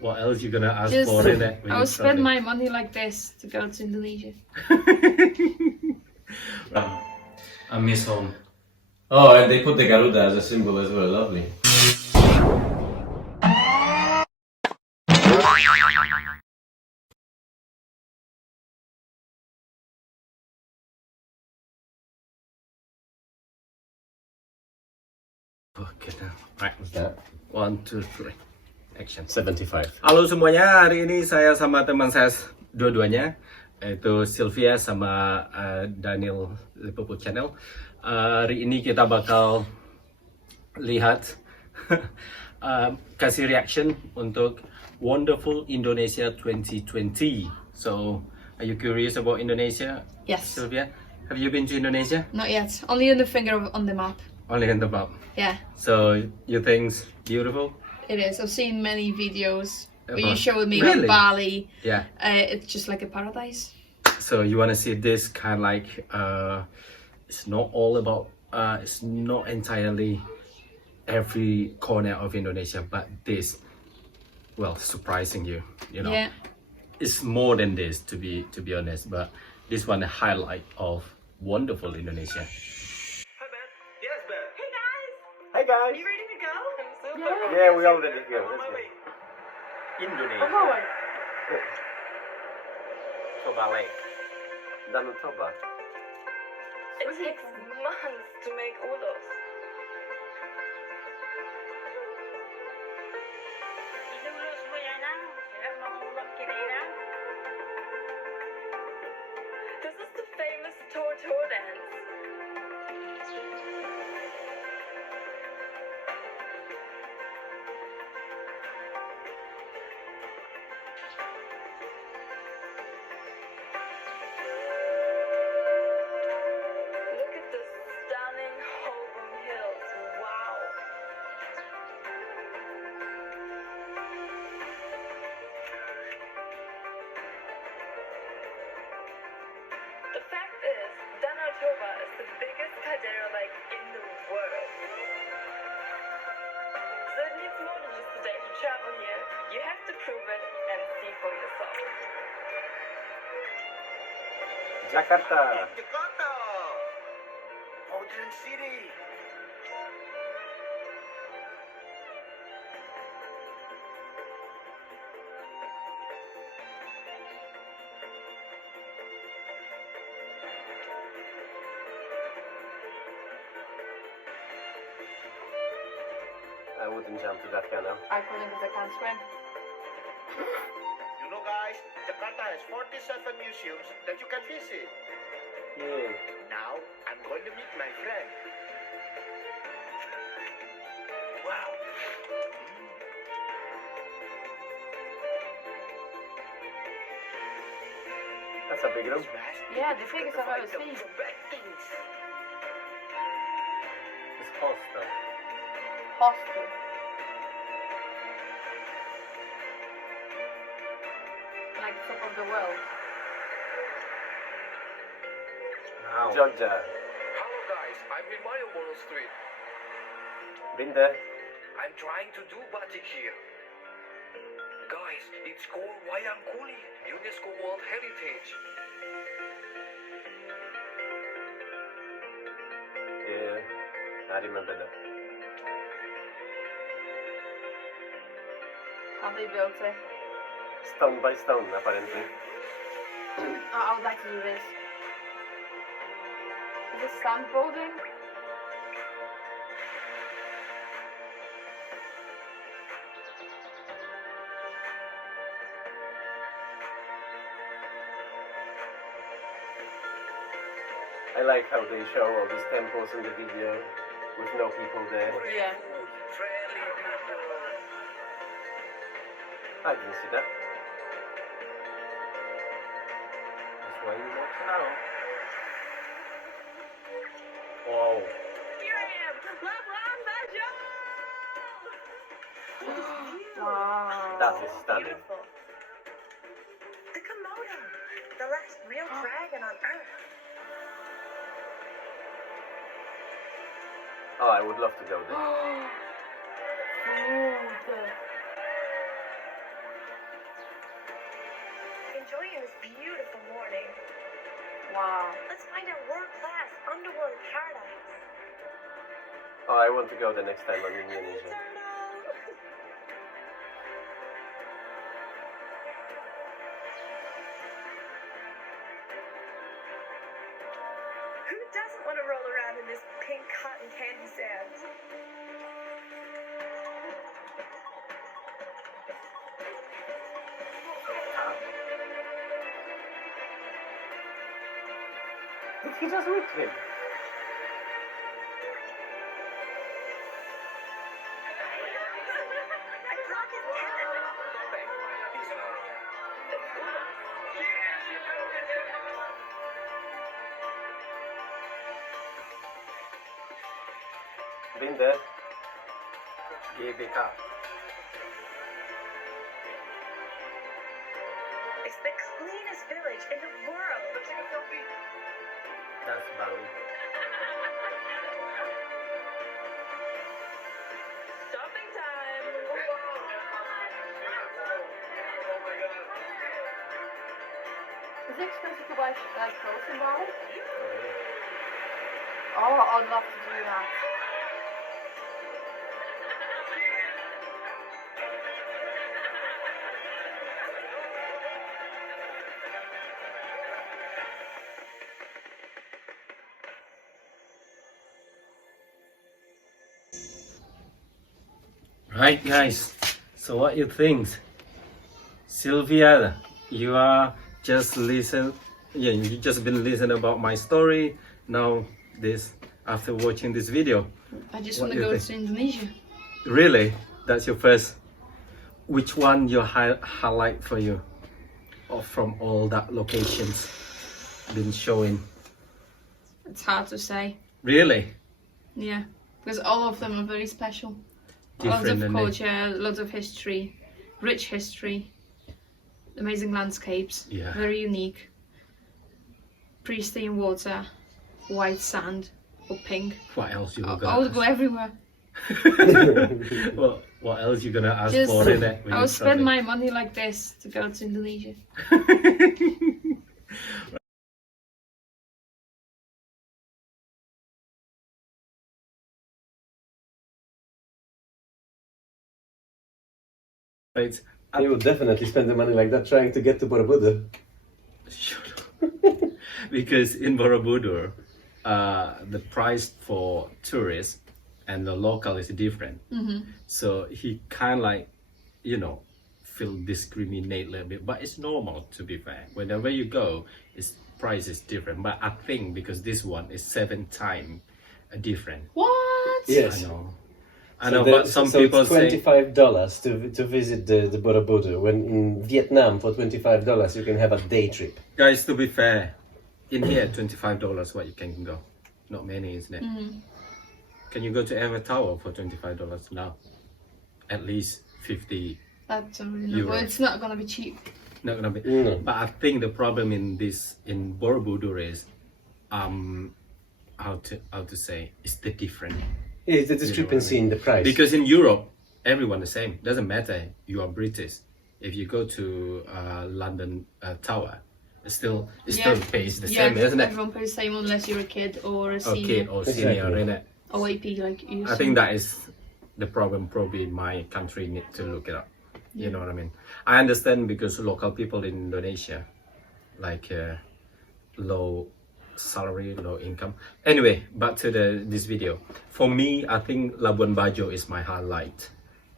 What else you gonna ask Just, for in it? I will spend my money like this to go to Indonesia. I miss home. Oh, and they put the Garuda as a symbol as well. Lovely. Okay, now. Right. What's that? 1, 2, 3. Action. 75. Halo semuanya, hari ini saya sama teman saya dua-duanya, yaitu Sylvia sama Daniel Liverpool Channel. Hari ini kita bakal lihat kasih reaction untuk Wonderful Indonesia 2020. So, are you curious about Indonesia? Yes. Sylvia, have you been to Indonesia? Not yet. Only on the finger on the map. Only in the map. Yeah, So, you think's beautiful? it is. I've seen many videos where you About- showed me Really? Bali. Yeah. It's just like a paradise. So you want to see this kind of like it's not all about it's not entirely every corner of Indonesia, but this, well, surprising you know, Yeah. it's more than this to be honest, but this one a highlight of wonderful Indonesia. Hi, Ben. Yes, Ben. Hey guys! Hey guys, You ready to go? yeah, we all ready to go. On Let's my go. way. Indonesia. Coba Lake. Danau Toba. It takes months to make ulos. Inulos mo yan ang mangulog kinira. This is the famous tortoise dance. Look at the stunning Holborn Hills. Wow. The fact is, Danau Toba is the biggest caldera lake in the world. So it needs more than just a day to travel here. You have to prove it and see for yourself. Jakarta. Jakarta. Modern city. I wouldn't jump to that canal. I couldn't because I can't swim. You know, guys, Jakarta has 47 museums that you can visit. Yeah. Now, I'm going to meet my friend. Wow. That's a big room. Smash. Yeah, the biggest I've ever Find seen. the big things. It's hostel. Hostel. Like top of the world. Wow. Jogja. Hello, guys. I'm in Malioboro Street. Been there? I'm trying to do batik here. Guys, it's called Wayang Kuli, UNESCO World Heritage. Yeah. I remember that. How they built it. Stone by stone, apparently. I would like to do this. Is it sandboarding? I like how they show all these temples in the video with no people there. Yeah. Friendly people. I didn't see that. That's why you want to know. Wow. Here I am! Labuan Bajo! Wow. That is stunning. Beautiful. The Komodo, the last real dragon on Earth. Oh, I would love to go there. Food. enjoying this beautiful morning. Wow. Let's find a world-class underworld paradise. Oh, I want to go the next time I'm in Indonesia. Who doesn't want to roll around in this pink cotton candy sand? Did he just whip him? I broke his tennis. Been there. GBK. It's the cleanest village in the world. That's Bali. Shopping time. Is it expensive to buy clothes in Bali? Oh, I'd love to do that. Right, guys. So what you think? Sylvia, you are just listen. Yeah, you just been listening about my story. Now this, after watching this video, I just What want to do you go think? to Indonesia. really, that's your first. Which one you highlight for you, or from all that locations been showing? It's hard to say. Really, Yeah, because all of them are very special. different Lots of than it. culture, lots of history, rich history, amazing landscapes, Yeah. very unique. Pristine water, white sand, or pink. What else you I gonna? would go everywhere. Well, what else you gonna ask Just, for in it? when I you're would spend traveling? my money like this to go to Indonesia. Right. I would definitely spend the money like that trying to get to Borobudur. Shut up. Because in Borobudur, the price for tourists and the local is different. So he kind of like, feel discriminate a little bit. But it's normal, to be fair. Whenever you go, its price is different. But I think because this one is 7 times different. What? Yes. I know. I know, but some so people it's say $25 to visit the Borobudur. When in Vietnam for $25 you can have a day trip. guys, to be fair, in here $25 what you can go. Not many, isn't it? Can you go to Ever Tower for $25 now? At least 50. That's really Euro. well, it's not gonna be cheap. Not gonna be. No. But I think the problem in Borobudur is how to say it's the different. It's the discrepancy in the price. Because in Europe, everyone the same. Doesn't matter you are British. If you go to London Tower, it still pays the same, isn't it? Everyone pays the same unless you're a kid or a Or senior kid or senior, Exactly. innit? or AP like you. I think that is the problem. Probably my country need to look it up. You know what I mean? I understand because local people in Indonesia, like low salary, low income. Anyway, back to this video. For me, I think Labuan Bajo is my highlight.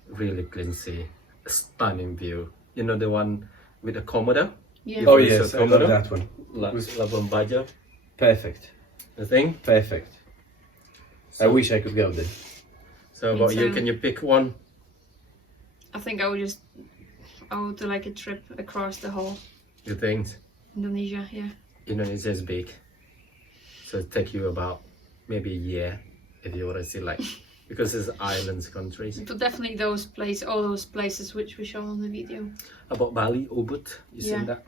Really clean sea, stunning view. You know the one with the Komodo? Yeah. Oh If you yes, saw I love Komodo? that one. Labuan Bajo, Perfect. the thing. Perfect. I wish I could go there. So Me about you, too. can you pick one? I think I would do like a trip across the whole You think Indonesia. Yeah. Indonesia is big, so it take you about maybe a year if you want to see like because it's islands countries. But definitely all those places which we show on the video. About Bali, Ubud, you Yeah. seen that?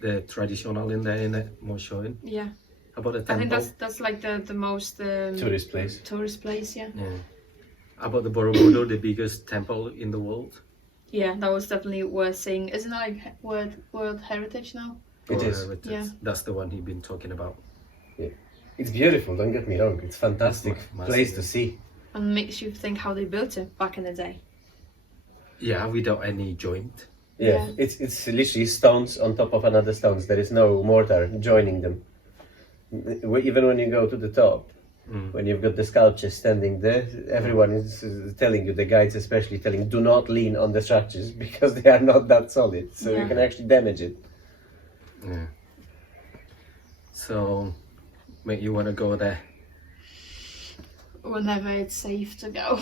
The traditional in there, in it, more showing. Yeah. About the I think temple. that's like the most Tourist place. tourist place. Yeah. Yeah. About the Borobudur, the biggest temple in the world. Yeah, that was definitely worth seeing. Isn't that like World Heritage now? It Or is. heritage. Yeah. That's the one he's been talking about. It's beautiful, don't get me wrong. It's fantastic Massive. place to see. And makes you think how they built it back in the day. Yeah, without any joint. Yeah, it's literally stones on top of another stones. There is no mortar joining them. Even when you go to the top, when you've got the sculpture standing there, everyone is telling you, the guides especially telling, do not lean on the structures because they are not that solid. So you can actually damage it. Yeah. So, make you want to go there? Whenever it's safe to go.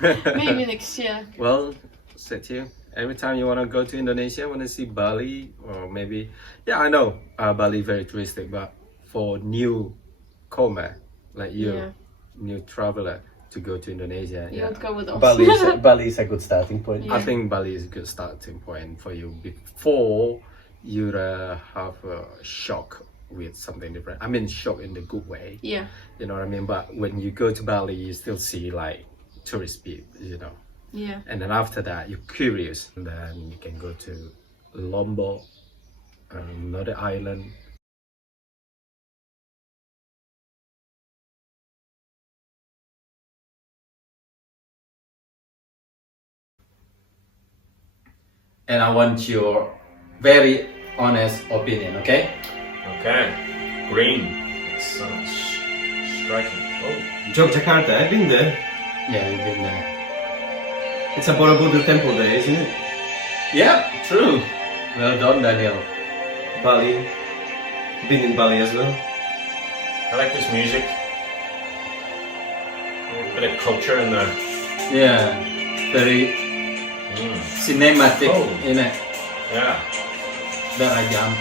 Maybe next year. Well, said to you. Every time you want to go to Indonesia, want to see Bali, or maybe, yeah, I know Bali very touristic, but for newcomer like you, new traveler to go to Indonesia, You would go with us. Bali is a good starting point. I think Bali is a good starting point for you before you have a shock with something different. I mean, shock in the good way. Yeah. You know what I mean? But when you go to Bali, you still see like tourist people, you know. Yeah. And then after that, you're curious, and then you can go to Lombok, another island. And I want your very honest opinion, okay? Okay, green. It's striking. Oh, Yogyakarta, I've been there. Yeah, you've been there. It's a Borobudur temple there, isn't it? Yeah, true. Well done, Daniel. Bali. Been in Bali as well. I like this music. A bit of culture in there. Yeah, very cinematic, Oh. innit? Yeah. Beragam,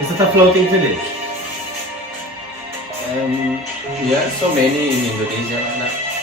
Is that a floating village? yeah, so many in Indonesia like that.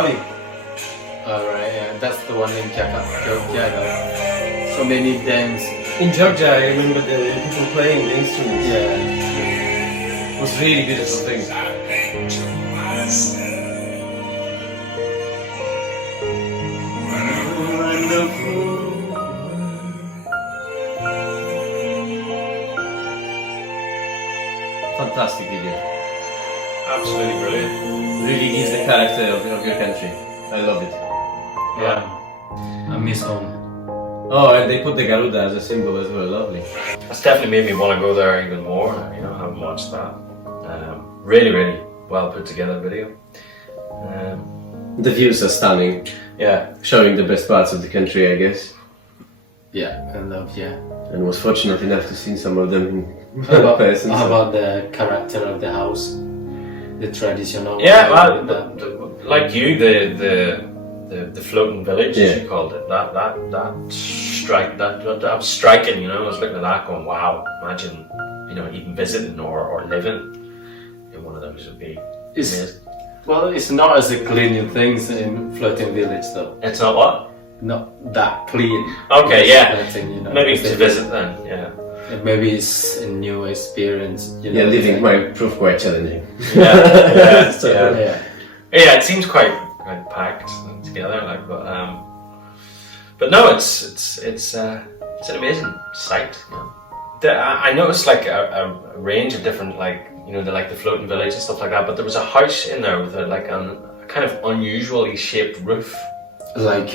Alright, yeah, that's the one in Jogja. So many dance. In Jogja, I remember the people playing the instruments. Yeah. It was really beautiful thing. Fantastic video. Absolutely brilliant. Really gives the character of your country. I love it. Yeah. I miss home. Oh, and they put the Garuda as a symbol as well. Lovely. That's definitely made me want to go there even more. You know, I haven't watched that. Really, really well put together video. The views are stunning. Yeah. Showing the best parts of the country, I guess. Yeah, I love, yeah. And was fortunate enough to see some of them in How about, person. how about the character of the house? The traditional. Yeah, well, like you, the the floating village, as you called it. That was striking. You know, I was looking at that, going, "Wow! Imagine, you know, even visiting or living in one of those would be amazing." Well, it's not as clean things in floating village though. It's not what? Not that clean. Okay, yeah. Floating, you know, Maybe to visit then. Yeah. Maybe it's a new experience. You know, Yeah, living might prove quite challenging. Yeah. So, Yeah. Yeah, it seems quite packed together, like, but no, it's an amazing sight. You know. I noticed like a range of different, like, you know, the floating village and stuff like that. But there was a house in there with a kind of unusually shaped roof. Like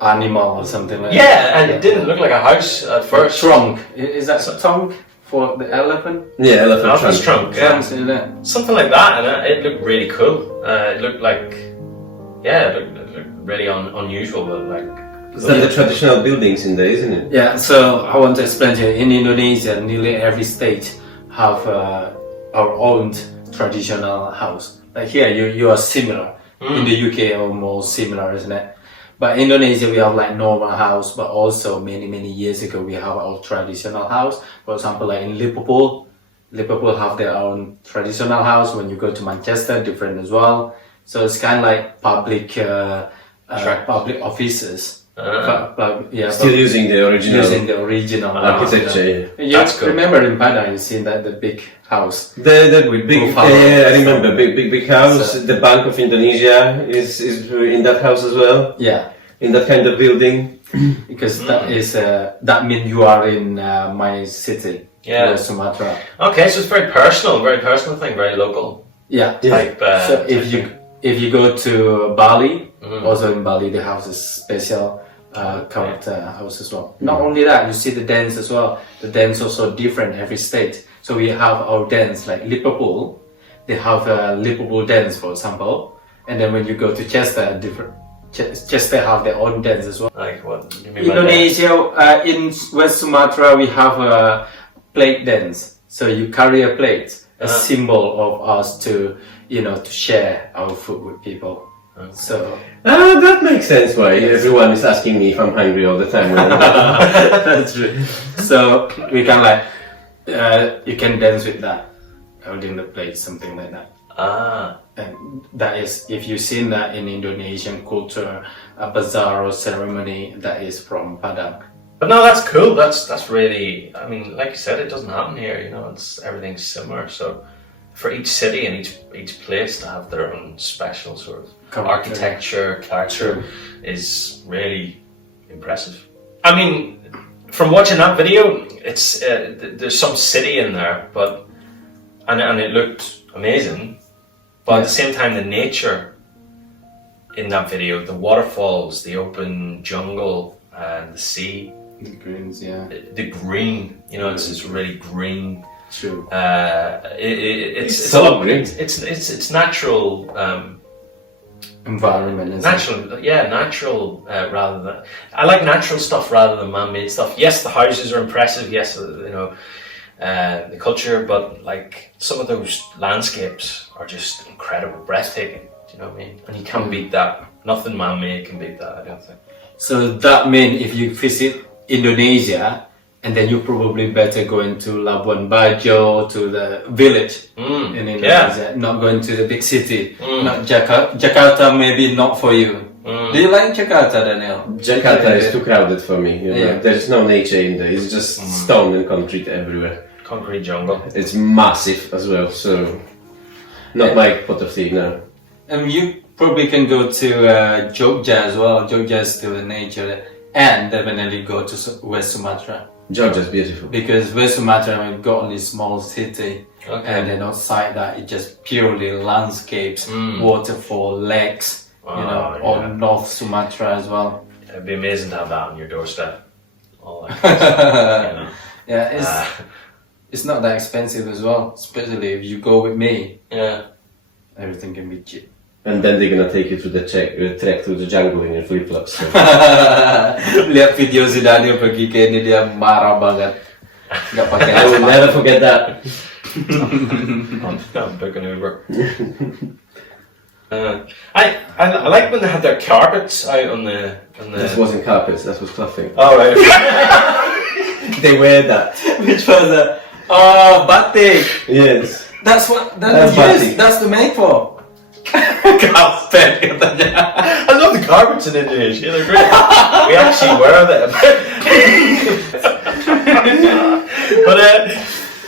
animal or something like that. Yeah, and it didn't look like a house at first. Trunk. Is that a trunk for the elephant? yeah, elephant Trunk, yeah. Trunks, isn't it? Something like that, and it looked really cool. It looked like, yeah, it looked really unusual, but like. It's not the traditional buildings in there, isn't it? Yeah, so I want to explain to you, in Indonesia, nearly every state have our own traditional house. Like here, you are similar. In the UK, almost similar, isn't it? But Indonesia, we have like normal house, but also many years ago, we have our traditional house. For example, like in Liverpool have their own traditional house. When you go to Manchester, different as well. So it's kind of like public offices. Still using the original architecture. You That's good. remember in Padang, you seen that the big house. The big, I remember big house. So, the Bank of Indonesia is in that house as well. Yeah, In that kind of building. because that means you are in my city, Sumatra. Okay, so it's very personal thing, very local. Yeah. Type. So if you go to Bali, also in Bali the house is special character house as well. Not only that, you see the dance as well. The dance also different every state. So we have our dance like Liverpool. They have a Liverpool dance, for example. And then when you go to Chester, Chester have their own dance as well. Like what? You mean by Indonesia, in West Sumatra, we have a plate dance. So you carry a plate, a symbol of us to share our food with people. So that makes sense why everyone is asking me if I'm hungry all the time. that's true. So we can you can dance with that, holding the plate, something like that. And that is, if you've seen that in Indonesian culture, a bazaar or ceremony, that is from Padang. But no, that's cool. That's really. I mean, like you said, it doesn't happen here. You know, everything's similar. So for each city and each place to have their own special sort of architecture, character is really impressive. I mean, from watching that video, it's there's some city in there, but and it looked amazing. But at the same time, the nature in that video, the waterfalls, the open jungle, and the sea, The greens, yeah. the green, you know, it's really green. True. It's so green. It's natural. Environment. Isn't Natural rather than. I like natural stuff rather than man-made stuff. Yes, the houses are impressive. Yes, the culture, but like some of those landscapes are just incredible, breathtaking. Do you know what I mean? And you can't beat that. Nothing man-made can beat that, I don't think. So that means if you visit Indonesia, and then you probably better go into Labuan Bajo, to the village in Indonesia, not going to the big city. Not Jakarta. Jakarta maybe not for you. Do you like Jakarta, Daniel? Jakarta is too crowded for me. There's no nature in there. It's just stone and concrete everywhere. Concrete jungle. It's massive as well, so not like pot of tea, no. And you probably can go to Jogja as well. Jogja is still in nature, and definitely go to West Sumatra. Georgia's beautiful. Because West Sumatra, we've got only small city, and then outside that, it's just purely landscapes, waterfall, lakes, on North Sumatra as well. It'd be amazing to have that on your doorstep. All that kind of stuff, Yeah, it's not that expensive as well, especially if you go with me. Yeah. Everything can be cheap. And then they're gonna take you to the trek through the jungle in your flip-flops. So. Lihat video si Daniel pergi ke ini, dia marah banget. Gak pakai I will never forget that. I'm booking Uber. I like when they had their carpets out on the. That wasn't carpets, that was clothing. Oh right. They wear that. Which was batik. Yes. That's what That's batik. that's the make for. Carpet. I love the carpets in Indonesia. They're great. We actually wear them. But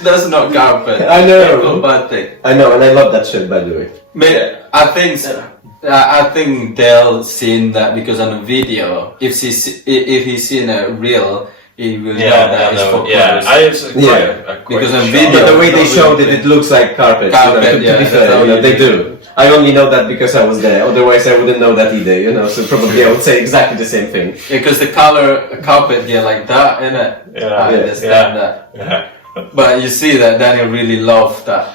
That's not carpet. I know. Batik. I know, and I love that shirt, by the way. I think they'll seen that because on a video, if he's seen a reel, he will know that it's for clothes. Because on video, But the way they showed it, it looks like carpet. Carpet, to be fair, they do. I only know that because I was there. Otherwise, I wouldn't know that either. So probably I would say exactly the same thing. Because the color carpet, like that, innit? Yeah. I understand that. Yeah. But you see that Daniel really loved that.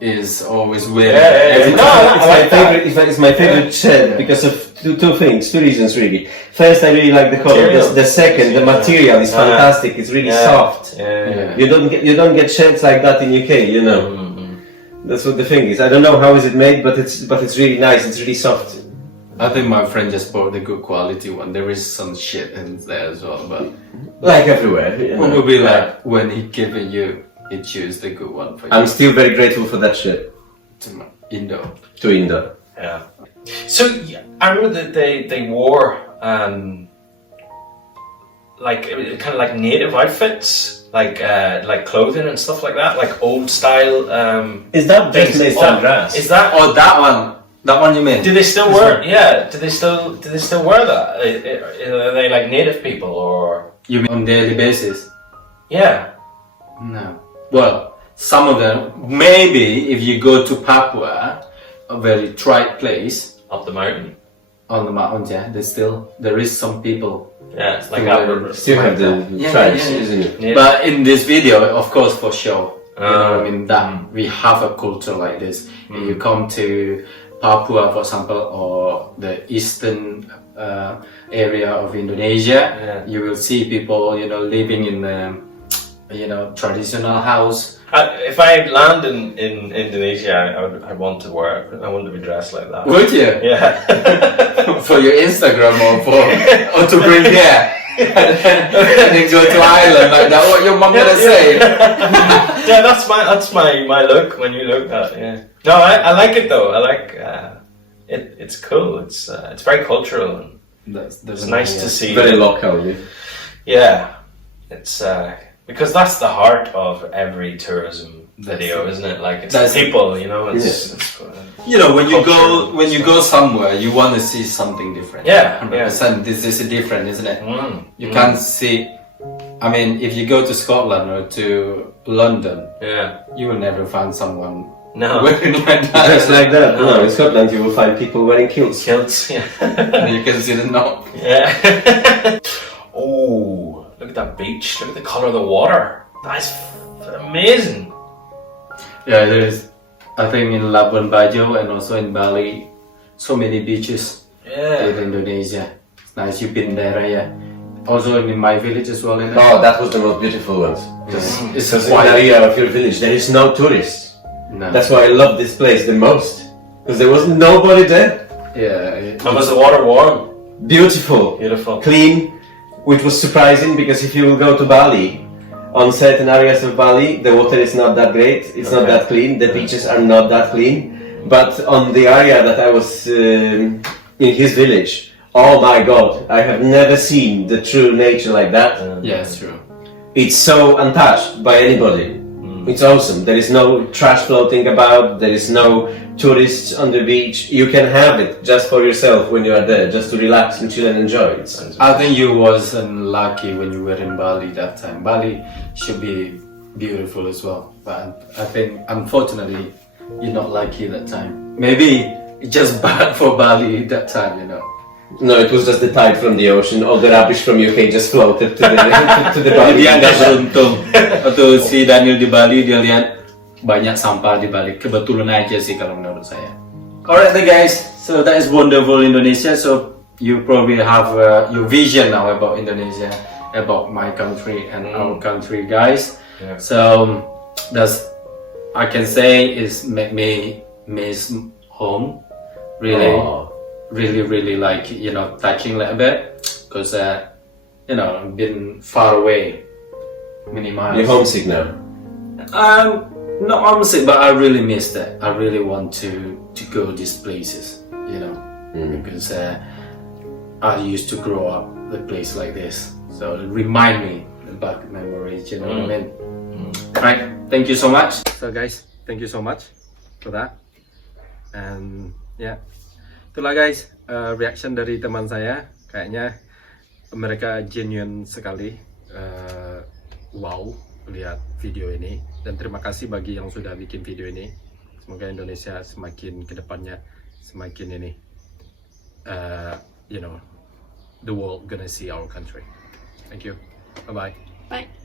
Is always wearing. It's my favorite. It's my favorite shirt because of two reasons really. First, I really like the color. The second, the material is fantastic. It's really soft. Yeah. You don't get shirts like that in UK. That's what the thing is. I don't know how is it made, but it's really nice. It's really soft. I think my friend just bought the good quality one. There is some shit in there as well, but Like everywhere. probably like when he given you, he choose the good one for you. I'm still very grateful for that shirt. Indo. To Indo. Yeah. So I remember that they wore like kind of like native outfits, like clothing and stuff like that, like old style. Is that just made from grass? Is that? Oh, that one. That one you mean? Do they still wear? Yeah. Do they still wear that? Are they like native people or? You mean on daily basis? Yeah. No. Well, some of them. Maybe if you go to Papua, a very dry place Up the mountain. on the mountains, yeah, there is some people. Yeah, it's like Still that. Still have the tribes, isn't it? Yeah. But in this video, of course, for show. You know what I mean? That we have a culture like this. If you come to Papua, for example, or the eastern area of Indonesia, you will see people, living in traditional house. If I land in Indonesia, I want to be dressed like that. Would you? Yeah. For your Instagram or to bring here? and then go to Ireland like that. What your mum gonna say? Yeah, that's my look when you look at it. Yeah. No, I like it though. I like it. It's cool. It's very cultural. And it's nice to see. Very local. Yeah, it's because that's the heart of every tourism video, isn't it? Like it's the people, It's when you go somewhere, you want to see something different. Yeah, 100%. This is different, isn't it? You can't see. I mean, if you go to Scotland or to London, you will never find someone wearing like that. Just like that. No, in Scotland you will find people wearing kilts. Kilts, yeah. You can see the knob. Yeah. Oh, look at that beach. Look at the colour of the water. That's amazing. Yeah, there is. I think in Labuan Bajo and also in Bali, so many beaches in Indonesia. It's nice. You've been there, yeah. Also in my village as well. Oh, that was the most beautiful ones. It's a quiet area of your village. There is no tourists. No. That's why I love this place the most. Because there was nobody there. Yeah. And was the water warm? Beautiful. Beautiful. Clean. Which was surprising because if you will go to Bali, on certain areas of Bali, the water is not that great. It's not that clean. The beaches are not that clean. But on the area that I was in his village, oh my God, I have never seen the true nature like that. Yeah, it's true. It's so untouched by anybody. It's awesome. There is no trash floating about. There is no tourists on the beach. You can have it just for yourself when you are there, just to relax and chill and enjoy it. I think you wasn't lucky when you were in Bali that time. Bali should be beautiful as well, but I think unfortunately you're not lucky that time. Maybe it's just bad for Bali that time, No, it was just the tide from the ocean. All the rubbish from UK just floated to the Bali. Dia nggak beruntung. Waktu si Daniel di Bali, dia lihat banyak sampah di Bali. Kebetulan aja sih kalau menurut saya. Alright then guys, so that is wonderful Indonesia. So you probably have your vision now about Indonesia, about my country and our country, guys. Yeah. So that's I can say is make me miss home really, Aw. really like, you know, touching a little bit, because you know, I've been far away, many miles. You're homesick now. Not homesick, but I really missed it. I really want to go these places, you know, because I used to grow up the place like this, so it remind me about memories, you know what I mean? Right, thank you so much. So guys, thank you so much for that. And yeah, itulah guys, reaction dari teman saya. Kayaknya mereka genuine sekali. Wow, lihat video ini. Dan terima kasih bagi yang sudah bikin video ini. Semoga Indonesia semakin kedepannya semakin ini, you know, the world gonna see our country. Thank you. Bye bye. Bye.